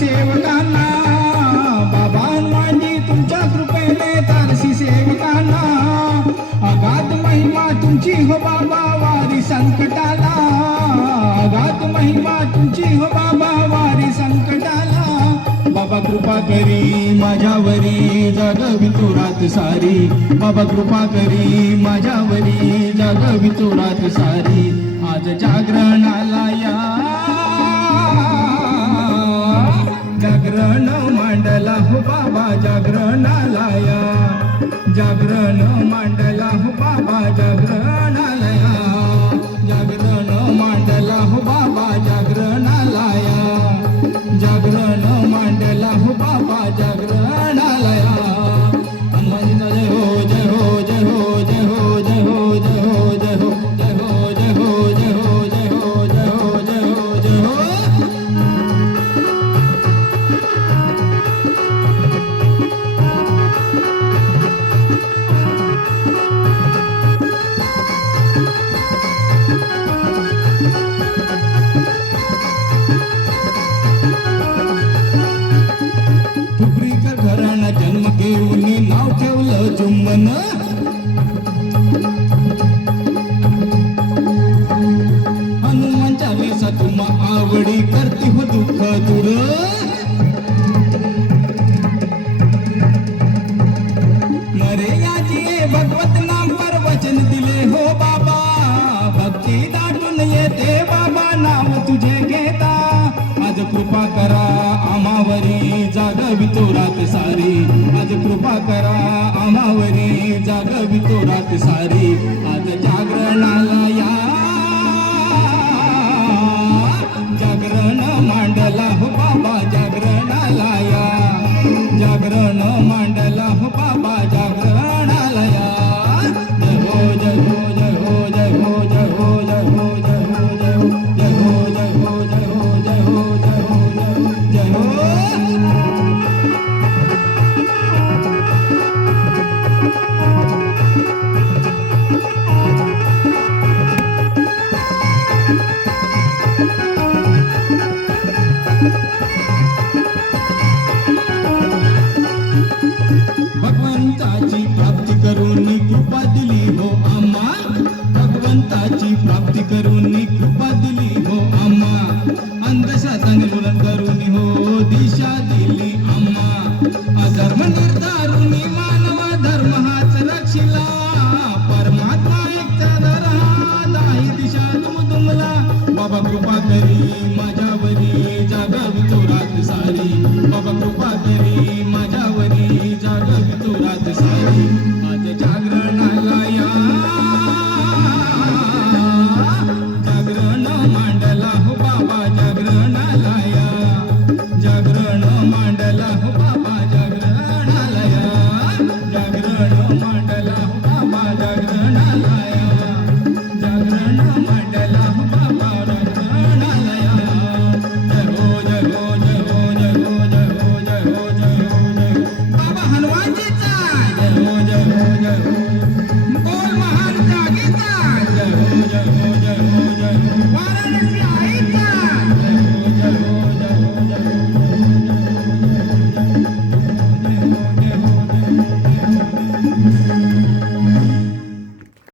सेवकांना, बाबा हनुमानजी तुमच्या कृपेने तारसी सेवकांना, अगाध महिमा तुमची हो बाबा वारी संकटाला, अगाध महिमा तुमची हो बाबा वारी संकटाला, बाबा कृपा करी माझ्यावरी जागवी तो रात सारी, बाबा कृपा करी माझ्यावरी जागवी तो रात सारी, आज जागरणाला या, जागरण मांडला हो बाबा जागरणाला या, जागरण मांडला हो बाबा जागरणाला या, जागरण मांडला हो बाबा जागरणाला या, जागरण मांडला हो बाबा जागरणाला या. हनुमानजीचा जय हो जय हो जय हो जय हो जय हो जय हो जय हो जय हो जय हो जय हो जय हो जय हो जय हो जय हो. ठुबरीकर घराणा जन्म घेऊन नाव ठेवलं जुम्मन, हनुमान चालीसा तुम्हा आवडी करती हो दुःख दूर, नरे याची भगवत नाम पर वचन दिले हो बाबा, भक्ती दाटून येते बाबा नाव तुझे घेता, आज कृपा करा आम्हावरी जागवी तो रात सारी, आज कृपा करा आम्हावरी जागवी तो रात सारी, आज जागरणाला या, जागरण मांडला हो बाबा जागरणाला या, जागरण मांडला हो बाबा जागरणाला या. जय हो जय हो जय हो जय हो जय हो जय हो जय हो जय हो जय हो जय हो जय हो जय हो जय हो जय हो जय हो. भगवंताची प्राप्ती करून कृपा दिली हो आम्हा, भगवंताची प्राप्ती करून कृपा दिली हो आम्हा, अंधश्रद्धा निर्मूलन करून हो दिशा दिली आम्हा, अधर्म निर्धारून मानव धर्म हाच रक्षिला, परमात्मा एकचा धरा दाही दिशा दुमदुमला, बाबा कृपा करी माझ्यावरी जागवी तो रात सारी, बाबा कृपा करी माझ्यावरी जागवी तो रात सारी, आज जागरणाला या, जागरण मांडला हो बाबा जागरणाला या, जागरण मांडला हो बाबा